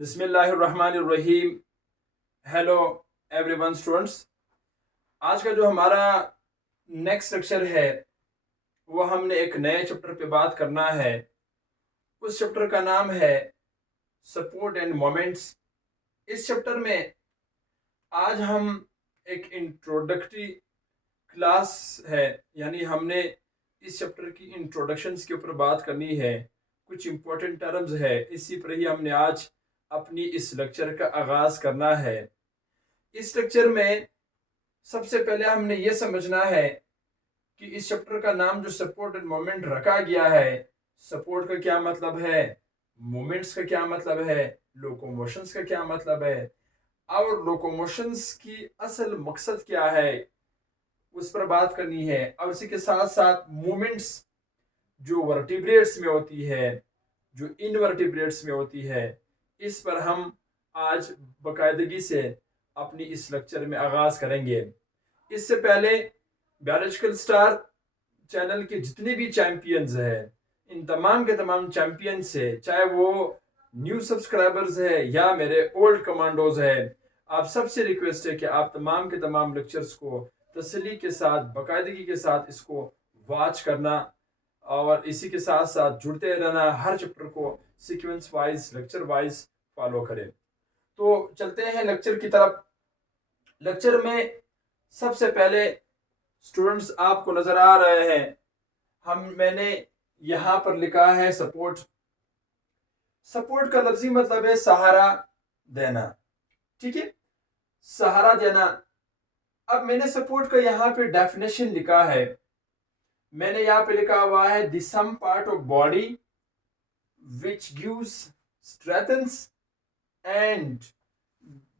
बिस्मिल्लाहिर्रहमानिर्रहीम। Hello everyone students. आज का जो हमारा नेक्स्ट लेक्चर है वो हमने एक नए चैप्टर पे बात करना है। उस चैप्टर का नाम है सपोर्ट एंड मोमेंट्स। इस चैप्टर में आज हम एक इंट्रोडक्टरी क्लास है, यानी हमने इस चैप्टर की इंट्रोडक्शंस के ऊपर बात करनी है। कुछ इंपॉर्टेंट टर्म्स है, इसी पर ही हमने आज अपनी इस लेक्चर का आगाज करना है। इस लेक्चर में सबसे पहले हमने ये समझना है कि इस चैप्टर का नाम जो सपोर्ट एंड मोमेंट रखा गया है, सपोर्ट का क्या मतलब है, मोमेंट्स का क्या मतलब है, लोकोमोशंस का क्या मतलब है, और लोकोमोशंस की असल मकसद क्या है, उस पर बात करनी है। और इसी के साथ साथ मूवमेंट्स जो वर्टिब्रेट्स में होती है, जो इनवर्टिब्रेट्स में होती है, इस पर हम आज बाकायदगी से अपनी इस लेक्चर में आगाज करेंगे। इससे पहले बायोलॉजिकल स्टार चैनल के जितने भी चैंपियंस हैं, इन तमाम के तमाम चैंपियन से, चाहे वो न्यू सब्सक्राइबर्स है या मेरे ओल्ड कमांडोज है, आप सबसे रिक्वेस्ट है कि आप तमाम के तमाम लेक्चर्स को तसल्ली के साथ, बाकायदगी के साथ इसको वॉच करना और इसी के साथ साथ जुड़ते रहना, हर चैप्टर को sequence wise, lecture wise follow करें। तो चलते हैं लेक्चर की तरफ। लेक्चर में सबसे पहले स्टूडेंट्स आपको नजर आ रहे हैं, मैंने यहां पर लिखा है सपोर्ट। सपोर्ट का लफ्जी मतलब है सहारा देना, ठीक है, सहारा देना। अब मैंने सपोर्ट का यहाँ पे डेफिनेशन लिखा है। मैंने यहाँ पे लिखा हुआ है the some part of body which gives strengthens and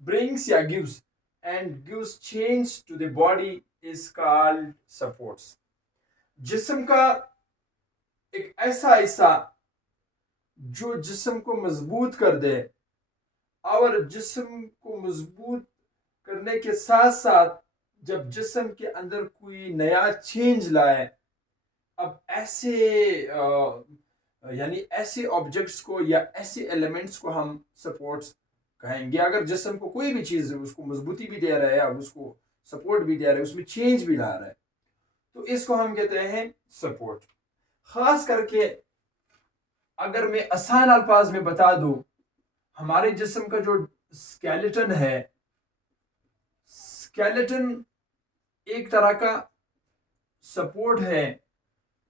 brings या gives change to the body is called supports। जिस्म का एक ऐसा हिस्सा जो जिस्म को मजबूत कर दे और जिस्म को मजबूत करने के साथ साथ जब जिस्म के अंदर कोई नया चेंज लाए, अब ऐसे यानी ऐसे ऑब्जेक्ट्स को या ऐसे एलिमेंट्स को हम सपोर्ट्स कहेंगे। अगर जिस्म को कोई भी चीज उसको मजबूती भी दे रहा है, अब उसको सपोर्ट भी दे रहा है, उसमें चेंज भी ला रहा है, तो इसको हम कहते हैं सपोर्ट। खास करके अगर मैं आसान अल्फाज में बता दूं, हमारे जिस्म का जो स्केलेटन है, स्केलेटन एक तरह का सपोर्ट है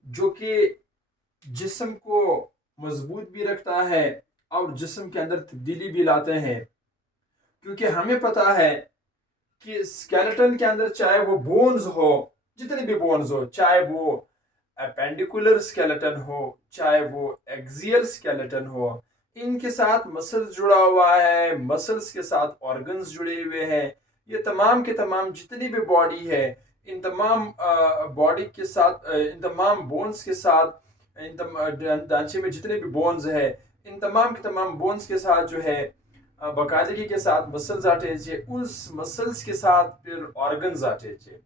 जो कि जिस्म को मजबूत भी रखता है और जिस्म के अंदर तब्दीली भी लाते हैं। क्योंकि हमें पता है कि स्केलेटन के अंदर चाहे वो बोन्स हो, जितने भी बोन्स हो, चाहे वो अपेंडिकुलर स्केलेटन हो, चाहे वो एक्सियल स्केलेटन हो, इनके साथ मसल्स जुड़ा हुआ है, मसल्स के साथ ऑर्गन्स जुड़े हुए हैं। ये तमाम के तमाम जितनी भी बॉडी है, इन तमाम बॉडी के साथ, इन तमाम बोन्स के साथ, इन ढांचे में जितने भी बोन्स है, इन तमाम के तमाम बोन्स के साथ जो है बाकायदगी के साथ मसल्स आते थे, उस मसल्स के साथ फिर ऑर्गन्स आते थे,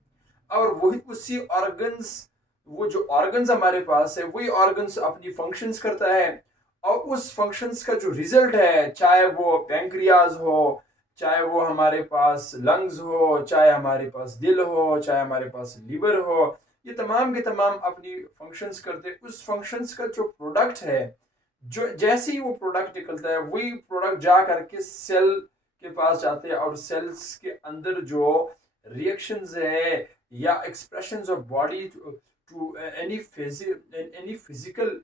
और वही उसी ऑर्गन्स, वो जो ऑर्गन्स हमारे पास है, वही ऑर्गन्स अपनी फंक्शंस करता है, और उस फंक्शंस का जो रिजल्ट है, चाहे वो पैंक्रियाज हो, चाहे वो हमारे पास लंग्स हो, चाहे हमारे पास दिल हो, चाहे हमारे पास लिवर हो, ये तमाम के तमाम अपनी फंक्शंस करते। उस फंक्शंस का जो प्रोडक्ट है, जो जैसे ही वो प्रोडक्ट निकलता है, वही प्रोडक्ट जा करके सेल के पास जाते हैं, और सेल्स के अंदर जो रिएक्शंस है या expressions of body to any physical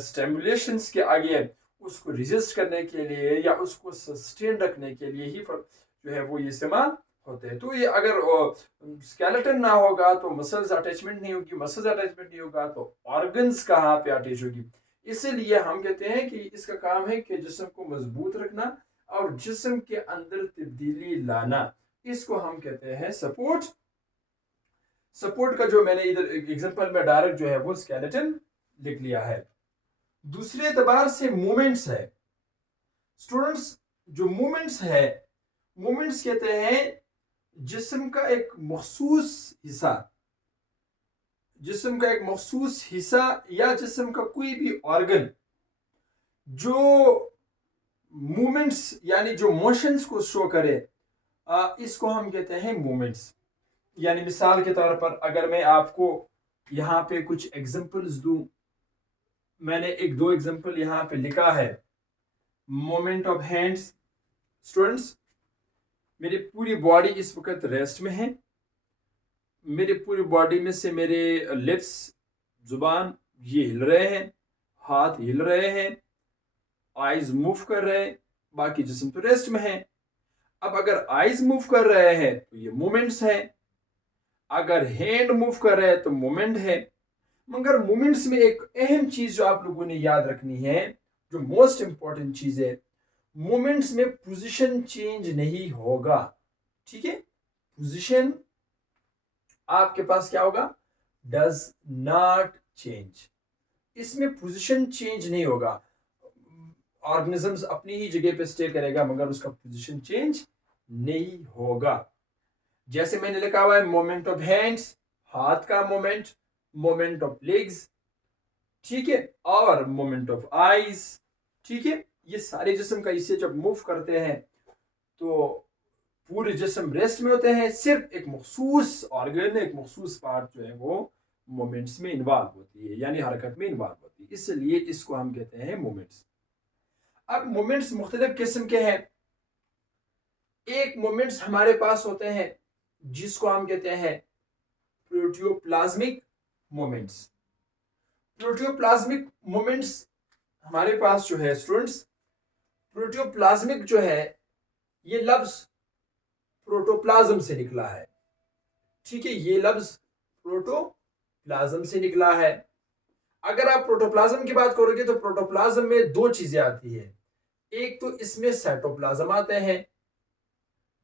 stimulations के आगे उसको रेजिस्ट करने के लिए या उसको सस्टेन रखने के लिए ही जो है वो ये इस्तेमाल होते हैं। तो ये अगर स्केलेटन ना होगा तो मसल्स अटैचमेंट नहीं होगी, मसल्स अटैचमेंट नहीं होगा तो ऑर्गन्स कहाँ पे अटैच होगी। इसीलिए हम कहते हैं कि इसका काम है कि जिस्म को मजबूत रखना और जिस्म के अंदर तब्दीली लाना, इसको हम कहते हैं सपोर्ट। सपोर्ट का जो मैंने इधर एग्जांपल में डायरेक्ट जो है वो स्केलेटन लिख लिया है। दूसरे एतबार से मूवमेंट्स है स्टूडेंट्स। जो मूवमेंट्स है, मूवमेंट्स कहते हैं जिस्म का एक मखसूस हिस्सा, जिस्म का एक मखसूस हिस्सा या जिस्म का कोई भी ऑर्गन जो मूवमेंट्स यानी जो मोशंस को शो करे, इसको हम कहते हैं मूवमेंट्स। यानी मिसाल के तौर पर अगर मैं आपको यहाँ पे कुछ एग्जांपल्स दूं, मैंने एक दो एग्जांपल यहाँ पे लिखा है। Moment of hands. स्टूडेंट्स, मेरी पूरी बॉडी इस वक्त रेस्ट में है। मेरी पूरी बॉडी में से मेरे लिप्स, जुबान ये हिल रहे हैं, हाथ हिल रहे हैं, आईज मूव कर रहे हैं, बाकी जिस्म तो रेस्ट में है। अब अगर आईज मूव कर रहे हैं तो ये मूवमेंट्स हैं, अगर हैंड मूव कर रहे हैं तो मूवमेंट है। मगर मूवमेंट्स में एक अहम चीज जो आप लोगों ने याद रखनी है, जो मोस्ट इंपॉर्टेंट चीज है, मूवमेंट्स में पोजीशन चेंज नहीं होगा। ठीक है, पोजीशन आपके पास क्या होगा, डज नॉट चेंज। इसमें पोजीशन चेंज नहीं होगा। ऑर्गेनिजम्स अपनी ही जगह पे स्टे करेगा मगर उसका पोजीशन चेंज नहीं होगा। जैसे मैंने लिखा हुआ है मोमेंट ऑफ हैंड्स, हाथ का मोमेंट, मोमेंट ऑफ लेग्स, ठीक है, और मोमेंट ऑफ आईज। ठीक है, ये सारे जिस्म का इससे जब मूव करते हैं तो पूरे जिस्म रेस्ट में होते हैं, सिर्फ एक मखसूस ऑर्गन, एक मखसूस पार्ट जो है वो मोमेंट्स में इन्वॉल्व होती है, यानी हरकत में इन्वॉल्व होती है, इसलिए इसको हम कहते हैं मोमेंट्स। अब मोमेंट्स मुख्तलिफ किस्म के हैं। एक मोमेंट्स हमारे पास होते हैं जिसको हम कहते हैं प्रोटियोप्लाज्मिक मोमेंट्स। प्रोटियोप्लाज्मिक मोमेंट्स हमारे पास जो है स्टूडेंट्स, प्रोटियोप्लाज्मिक जो है ये लफ्ज प्रोटोप्लाज्म से निकला है। ठीक है, ये लफ्ज प्रोटोप्लाज्म से निकला है। अगर आप प्रोटोप्लाज्म की बात करोगे तो प्रोटोप्लाज्म में दो चीजें आती है। एक तो इसमें साइटोप्लाज्म आते हैं,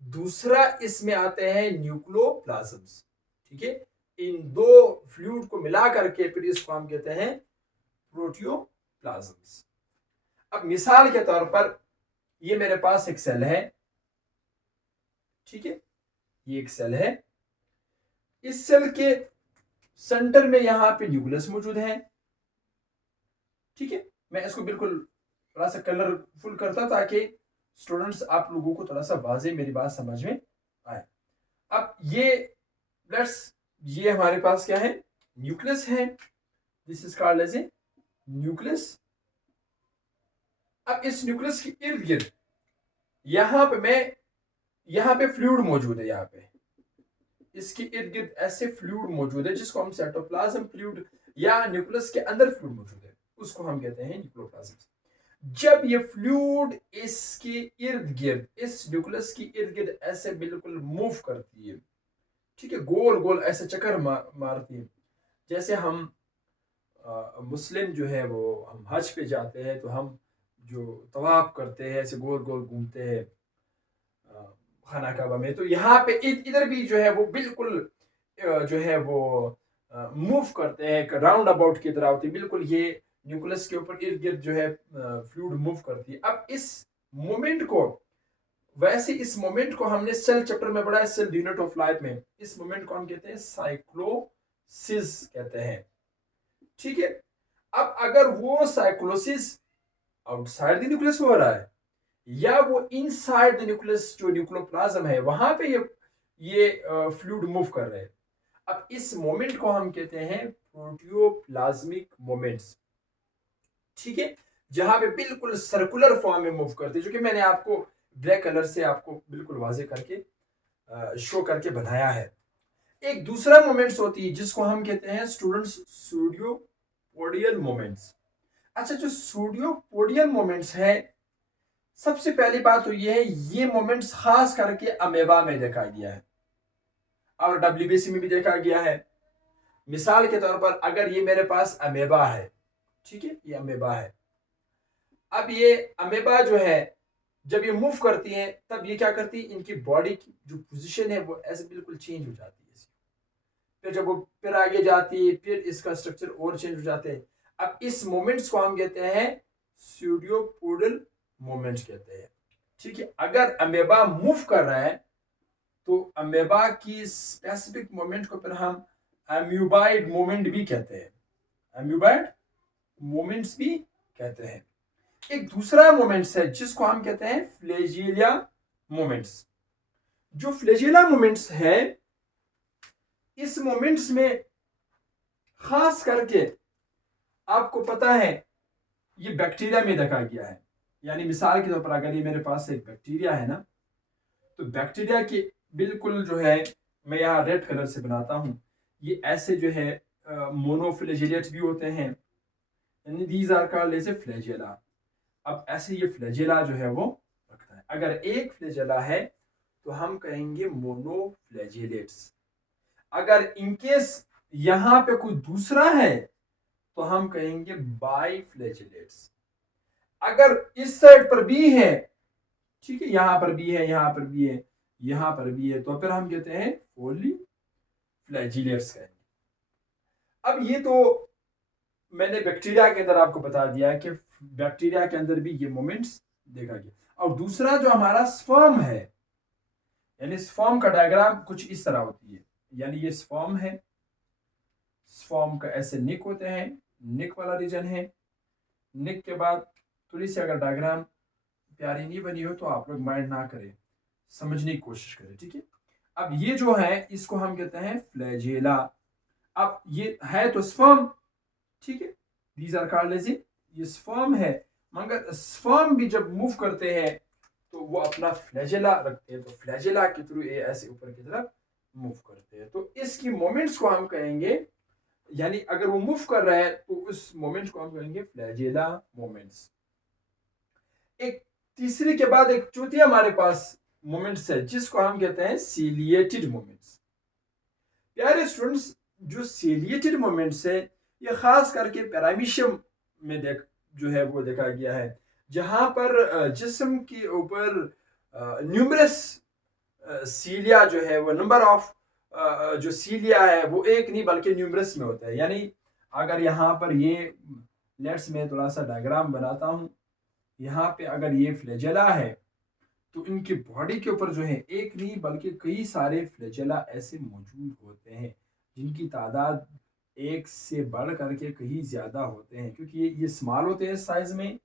दूसरा इसमें आते हैं न्यूक्लियोप्लाज्म्स। ठीक है, इन दो फ्लूइड को मिला करके फिर इसको हम कहते हैं प्रोटियोप्लाज्म्स। अब मिसाल के तौर पर ये मेरे पास एक सेल है। ठीक है, ये एक सेल है। इस सेल के सेंटर में यहां पे न्यूक्लियस मौजूद है। ठीक है, मैं इसको बिल्कुल थोड़ा सा कलरफुल करता ताकि स्टूडेंट्स आप लोगों को थोड़ा सा वाजे मेरी बात समझ में आए। अब ये हमारे पास क्या है, न्यूक्लियस है। This is called as a nucleus. अब इस न्यूक्लियस के इर्द गिर्द यहां पे फ्लूइड मौजूद है। यहां पे इसके इर्द गिर्द ऐसे फ्लूइड मौजूद है जिसको हम साइटोप्लाज्म फ्लूइड या न्यूक्लियस के अंदर फ्लूइड मौजूद है, उसको हम कहते हैं न्यूक्लियोप्लाज्म। जब ये फ्लूइड इसके इर्द गिर्द, इस न्यूक्लियस के इर्द गिर्द ऐसे बिल्कुल मूव करती है, ठीक है, गोल गोल ऐसे चक्कर मारती है। जैसे हम मुस्लिम जो है वो हम हज पे जाते हैं तो हम जो तवाफ करते हैं ऐसे गोल गोल घूमते हैं खाना काबा में, तो यहाँ पे इधर भी जो है वो बिल्कुल जो है वो मूव करते हैं, एक राउंड अबाउट की तरह होती है बिल्कुल। ये न्यूक्लियस के ऊपर इर्द गिर्द जो है फ्लूइड मूव करती है। अब इस मोमेंट को, वैसे इस मोमेंट को हमने सेल चैप्टर में पढ़ा है, सेल यूनिट ऑफ लाइफ में। इस मोमेंट को हम कहते हैं साइक्लोसिस कहते हैं। ठीक है, अब अगर वो साइक्लोसिस आउटसाइड द न्यूक्लियस हो रहा है या वो इनसाइड द न्यूक्लियस, जो न्यूक्लियोप्लाज्म है वहां पे ये फ्लूइड मूव कर रहे हैं, अब इस मोमेंट को हम कहते हैं प्रोटियोप्लाज्मिक मोमेंट्स। ठीक है, जहां पे बिल्कुल सर्कुलर फॉर्म में मूव करते हैं, जो कि मैंने आपको ब्लैक कलर से आपको बिल्कुल वाजे करके शो करके बनाया है। एक दूसरा मोमेंट्स होती है जिसको हम कहते हैं स्टूडेंट्स सूडोपोडियल मोमेंट्स। अच्छा, जो सूडोपोडियल मोमेंट्स है, सबसे पहली बात तो ये है, ये मोमेंट्स खास करके अमेबा में देखा गया है और डब्ल्यूबीसी में भी देखा गया है। मिसाल के तौर पर अगर ये मेरे पास अमेबा है, ठीक है, ये अमेबा है। अब ये अमेबा जो है जब ये मूव करती है तब ये क्या करती है, इनकी बॉडी की जो पोजीशन है वो ऐसे बिल्कुल चेंज हो जाती है। फिर जब वो फिर आगे जाती है फिर इसका स्ट्रक्चर और चेंज हो जाते हैं। अब इस मोमेंट्स को हम कहते हैं सूडोपोडियल मोमेंट्स कहते हैं। ठीक है, अगर अमेबा मूव कर रहा है तो अमेबा की स्पेसिफिक मोमेंट को फिर हम अम्यूबाइड मोमेंट भी कहते हैं, अम्यूबाइड मोमेंट्स भी कहते हैं। एक दूसरा मोमेंट्स है जिसको हम कहते हैं फ्लैजियला मोमेंट्स। जो फ्लैजियला मोमेंट्स है, इस मोमेंट्स में खास करके आपको पता है ये बैक्टीरिया में देखा गया है। यानी मिसाल के तौर पर अगर ये मेरे पास एक बैक्टीरिया है ना, तो बैक्टीरिया की बिल्कुल जो है, मैं यहाँ रेड कलर से बनाता हूँ, ये ऐसे जो है मोनोफ्लैजिलेट भी होते हैं, यानी these are called as a flagella. अब ऐसे ये फ्लैजियला जो है वो रखता है। अगर एक फ्लैजियला है तो हम कहेंगे मोनोफ्लैजिलेट्स। अगर इनकेस यहाँ पे कोई दूसरा है तो हम कहेंगे बाइफ्लैजिलेट्स। अगर इस साइड पर भी है, ठीक है, यहां पर भी है, यहां पर भी है, यहां पर भी है, तो फिर हम कहते हैं पॉलीफ्लैजिलेट्स कहेंगे। अब ये तो मैंने बैक्टीरिया के अंदर आपको बता दिया कि बैक्टीरिया के अंदर भी ये मोमेंट्स देखा गया। और दूसरा जो हमारा स्पर्म है, यानी स्पर्म का डायग्राम कुछ इस तरह होती है। यानी ये स्पर्म है, स्पर्म का ऐसे निक होते हैं, निक वाला रीजन है। निक के बाद थोड़ी सी अगर डायग्राम प्यारी नहीं बनी हो तो आप लोग माइंड ना करें, समझने की कोशिश करें, ठीक है। अब ये जो है इसको हम कहते हैं फ्लैजियला। अब ये है तो स्पर्म, ठीक है, दीज आर कॉल्ड एज, ये स्पर्म है, मगर स्पर्म भी जब मूव करते हैं तो वो अपना फ्लैजियला रखते हैं, तो फ्लैजियला के थ्रू ये ऐसे ऊपर की तरफ मूव करते हैं। तो इसकी मोमेंट्स को हम कहेंगे, यानी अगर वो मूव कर रहा है तो उस मोमेंट को हम कहेंगे फ्लैजियला मोमेंट्स। एक तीसरे के बाद एक चौथी हमारे पास मोमेंट्स है जिसको हम कहते हैं सीलिएटेड मोमेंट्स। प्यारे स्टूडेंट्स, जो सीलिएटेड मोमेंट्स है ये खास करके पैरामीशियम में जो है वो देखा गया है, जहां पर जिस्म के ऊपर न्यूमरस सीलिया जो है वो नंबर ऑफ जो सीलिया है वो एक नहीं बल्कि न्यूमरस में होता है। यानी अगर यहाँ पर ये लेट्स मैं थोड़ा सा डायग्राम बनाता हूँ, यहाँ पे अगर ये फ्लैजेला है तो इनकी बॉडी के ऊपर जो है एक नहीं बल्कि कई सारे फ्लैजेला ऐसे मौजूद होते हैं जिनकी तादाद एक से बढ़ करके कहीं ज्यादा होते हैं, क्योंकि ये स्मॉल होते हैं साइज में,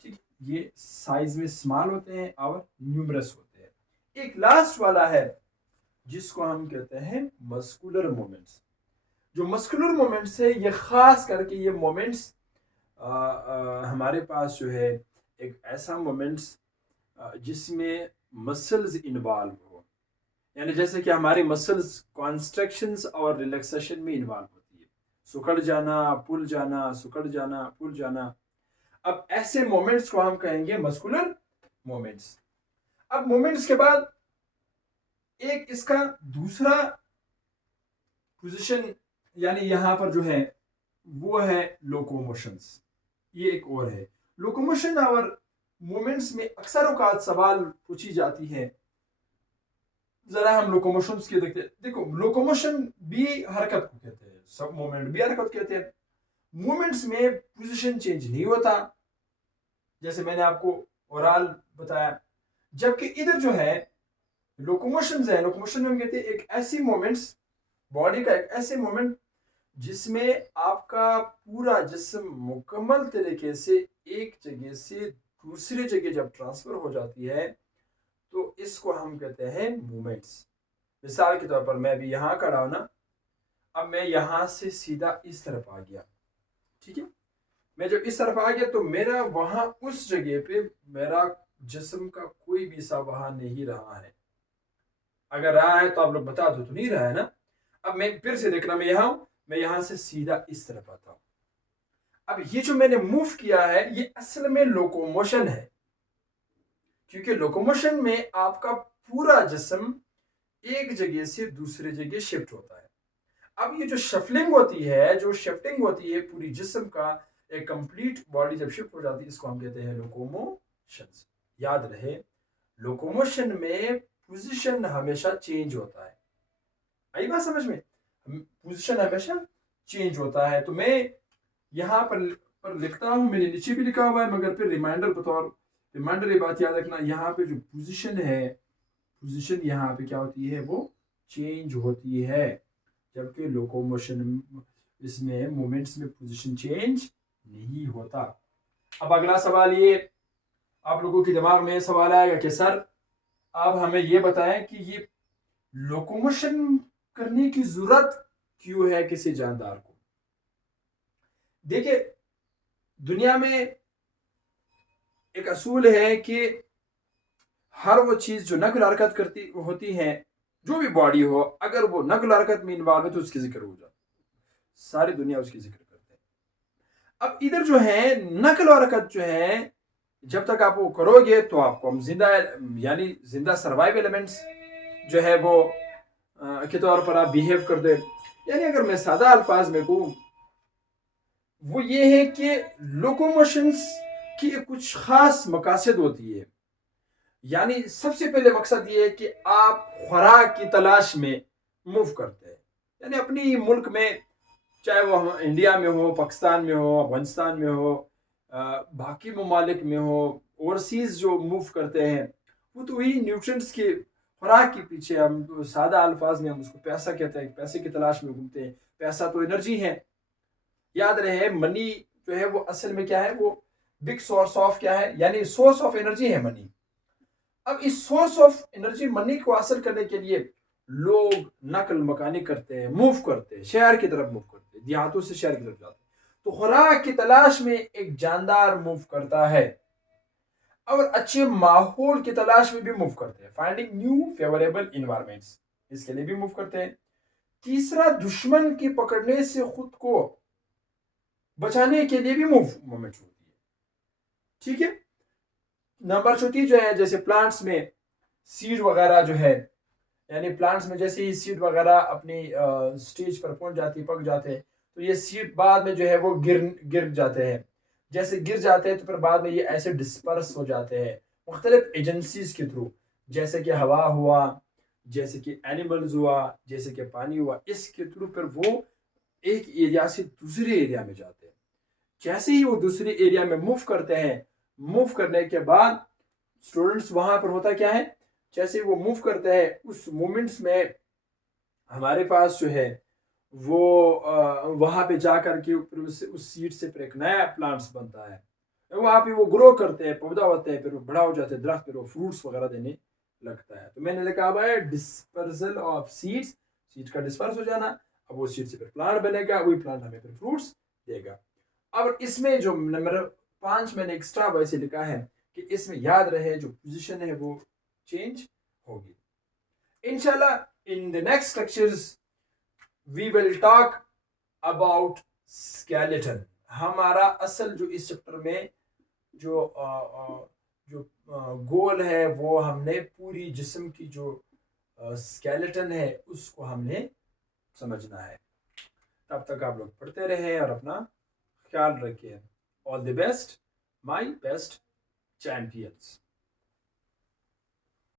ठीक, ये साइज में स्मॉल होते हैं और न्यूमरस होते हैं। एक लास्ट वाला है जिसको हम कहते हैं मस्कुलर मोमेंट्स। जो मस्कुलर मोमेंट्स है ये खास करके ये मोमेंट्स हमारे पास जो है एक ऐसा मोमेंट्स जिसमें मसल्स इन्वॉल्व हो, यानी जैसे कि हमारी मसल्स कॉन्स्ट्रक्शंस और रिलैक्सेशन में इन्वॉल्व होती है, सुकड़ जाना, पुल जाना, सुकड़ जाना, पुल जाना। अब ऐसे मोमेंट्स को हम कहेंगे मस्कुलर मोमेंट्स। अब मोमेंट्स के बाद एक इसका दूसरा पोजीशन, यानी यहां पर जो है वो है लोकोमोशंस। ये एक और है लोकोमोशन और मोमेंट्स में अक्सर औकात सवाल पूछी जाती है। जरा हम लोकोमोशंस के देखते हैं। देखो, लोकोमोशन भी हरकत को कहते हैं, सब मोमेंट भी हरकत कहते हैं। मोमेंट्स में पोजीशन चेंज नहीं होता, जैसे मैंने आपको ओवरऑल बताया, जबकि इधर जो है लोकोमोशन है, लोकोमोशन में हम कहते हैं एक ऐसी मोमेंट्स, बॉडी का एक ऐसे मोमेंट जिसमें आपका पूरा जिस्म मुकम्मल तरीके से एक जगह से दूसरी जगह जब ट्रांसफर हो जाती है तो इसको हम कहते हैं मूवमेंट्स। मिसाल के तौर पर मैं भी यहाँ खड़ा हूं ना, अब मैं यहाँ से सीधा इस तरफ आ गया, ठीक है, मैं जब इस तरफ आ गया तो मेरा वहां उस जगह पे मेरा जिस्म का कोई भी हिस्सा वहां नहीं रहा है। अगर रहा है तो आप लोग बता दो, तो नहीं रहा है ना। अब मैं फिर से देखना, मैं यहाँ हूं, मैं यहां से सीधा इस तरफ आता हूं। अब ये जो मैंने मूव किया है ये असल में लोकोमोशन है, क्योंकि लोकोमोशन में आपका पूरा जिस्म एक जगह से दूसरे जगह शिफ्ट होता है। अब ये जो शफलिंग होती है, जो शिफ्टिंग होती है पूरी जिस्म का, एक कंप्लीट बॉडी जब शिफ्ट हो जाती है, इसको हम कहते हैं लोकोमोशन। याद रहे, लोकोमोशन में पोजीशन हमेशा चेंज होता है। आई बात समझ में? पोजीशन हमेशा चेंज होता है। तो मैं यहाँ पर लिखता हूँ, मैंने नीचे भी लिखा हुआ है, मगर फिर रिमाइंडर बतौर रिमाइंडर ये बात याद रखना, यहाँ पे जो पोजीशन है, पोजीशन यहाँ पे क्या होती है, वो चेंज होती है, जबकि लोकोमोशन इसमें मोमेंट्स में पोजीशन चेंज नहीं होता। अब अगला सवाल ये आप लोगों के दिमाग में सवाल आएगा कि सर आप हमें ये बताएं कि ये लोकोमोशन करने की जरूरत क्यों है किसी जानदार को। देखिए, दुनिया में एक असूल है कि हर वो चीज जो नकल हरकत करती होती है, जो भी बॉडी हो, अगर वो नकल हरकत में इन्वॉल्व है तो उसकी जिक्र हो जाता है, सारी दुनिया उसकी जिक्र करते हैं। अब इधर जो है नकल हरकत जो है, जब तक आप वो करोगे तो आपको हम जिंदा, यानी जिंदा सर्वाइव एलिमेंट्स जो है वो के तौर पर आप बिहेव कर दे। यानी अगर मैं सादा अल्फाज में कहूँ, वो ये है कि लोकोमोशंस की कुछ खास मकासद होती है। यानी सबसे पहले मकसद ये है कि आप खुराक की तलाश में मूव करते हैं। यानी अपनी मुल्क में, चाहे वो हम इंडिया में हो, पाकिस्तान में हो, अफगानिस्तान में हो, बाकी ममालिक में हो, ओवरसीज जो मूव करते हैं, वो तो वही न्यूट्रिएंट्स के खुराक के पीछे, हम तो सादा अल्फाज में हम उसको पैसा कहते हैं, पैसे की तलाश में घूमते हैं। पैसा तो एनर्जी है। याद रहे, मनी जो है वो असल में क्या है, वो बिग सोर्स ऑफ क्या है, यानी सोर्स ऑफ एनर्जी है मनी। अब इस सोर्स ऑफ एनर्जी मनी को हासिल करने के लिए लोग नकल मकानी करते हैं, मूव करते हैं, शहर की तरफ मूव करते हैं, देहातों से शहर की तरफ जाते हैं। तो खुराक की तलाश में एक जानदार मूव करता है, और अच्छे माहौल की तलाश में भी मूव करते हैं, फाइंडिंग न्यू फेवरेबल इन्वायरमेंट्स, इसके लिए भी मूव करते हैं। तीसरा, दुश्मन की पकड़ने से खुद को बचाने के लिए भी मूवमेंट होती है। ठीक है। नंबर चौथी जो है, जैसे प्लांट्स में सीड वगैरह जो है, यानी प्लांट्स में जैसे ही सीड वगैरह अपनी स्टेज पर पहुंच जाती, पक जाते हैं, तो ये सीड बाद में जो है वो गिर गिर जाते हैं। जैसे गिर जाते हैं तो फिर बाद में ये ऐसे डिस्पर्स हो जाते हैं मुख्तलिफ एजेंसीज के थ्रू, जैसे कि हवा हुआ, जैसे कि एनिमल्स हुआ, जैसे कि पानी हुआ, इसके थ्रू फिर वो एक एरिया से दूसरे एरिया में जाते हैं। जैसे ही वो दूसरे एरिया में मूव करते हैं, मूव करने के बाद स्टूडेंट्स वहां पर होता क्या है, जैसे वो मूव करते हैं उस मूवमेंट्स में हमारे पास जो है वो वहां पे जाकर के ऊपर उस सीड से फिर एक नया प्लांट्स बनता है। वहां पे वो ग्रो करते हैं, पौधा होता है, फिर वो बड़ा हो जाते हैं दरख्त, फिर वो फ्रूट्स वगैरह देने लगता है। तो मैंने लिखा हुआ है डिस्पर्सल ऑफ सीड्स, सीड का डिस्पर्स हो जाना। अब वो सीड से फिर प्लांट बनेगा, वही प्लांट हमें फिर फ्रूट्स देगा। अब इसमें जो नंबर 5 मैंने एक्स्ट्रा वैसे लिखा है कि इसमें याद रहे जो पोजीशन है वो चेंज होगी। इंशाल्लाह in the next lectures we will talk about skeleton. हमारा असल जो इस चैप्टर में जो जो गोल है, वो हमने पूरी जिस्म की जो स्केलेटन है उसको हमने समझना है। तब तक आप लोग पढ़ते रहे और अपना ख्याल रखिए। All the best, my best champions.